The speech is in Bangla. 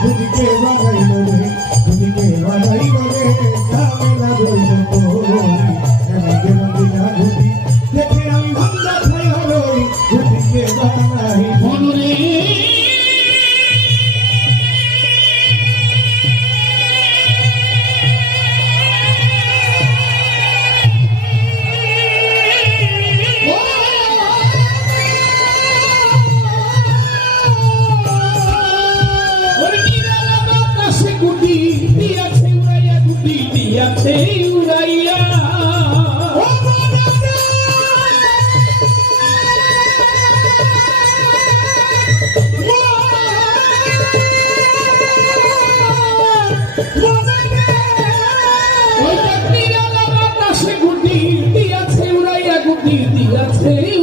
গুটিকে বানাইল রে গুটিকে বানাইল রে ঝামেলা রইল কই এদিকে বাঁধিলা গুটি দেখে আমি ভাঙ্গা খাই হলই গুটিকে বানাই মনরে উড়াইয়া গুটি দিয়াছে উড়াইয়া গুটি দিয়াছে